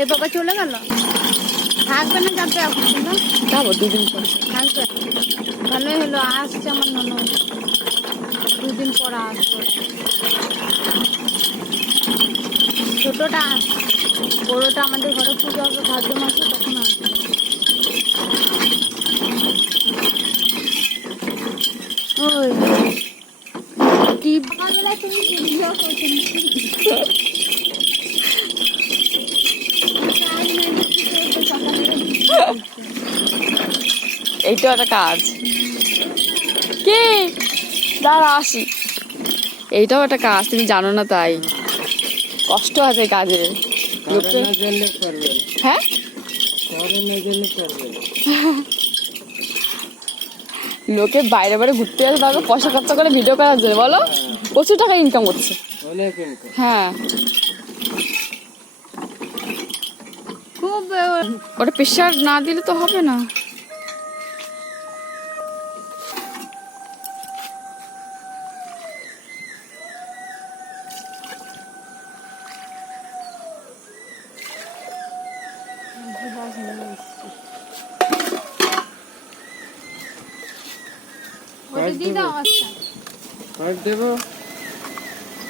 এই বাবা চলে গেল, থাকবে না যাবে এখন? যাবো 2 দিন পর। থাকবে, ভালোই হলো। আসছে আমার ননদ, 2 দিন পর আসবে। ছোটটা বড়টা আমাদের ঘরে পুজো হবে ভাদ্র মাসে, তখন আসবে। ওই কি সকালবেলা তুমি ভিডিও করছেন? এইটাও একটা কাজ। কি দাঁড়া আসি, এইটাও একটা কাজ, তুমি জানো না তাই কষ্ট আছে এই কাজে। হ্যাঁ লোকে বাইরে বাইরে ঘুরতে আসে, তাকে পয়সা খরচা করে ভিডিও করার জন্য, বলো প্রচুর টাকা ইনকাম করছে। হ্যাঁ খুব ওটা প্রেশার না দিলে তো হবে না। ওটা দিয়ে দাও। আচ্ছা দেবো।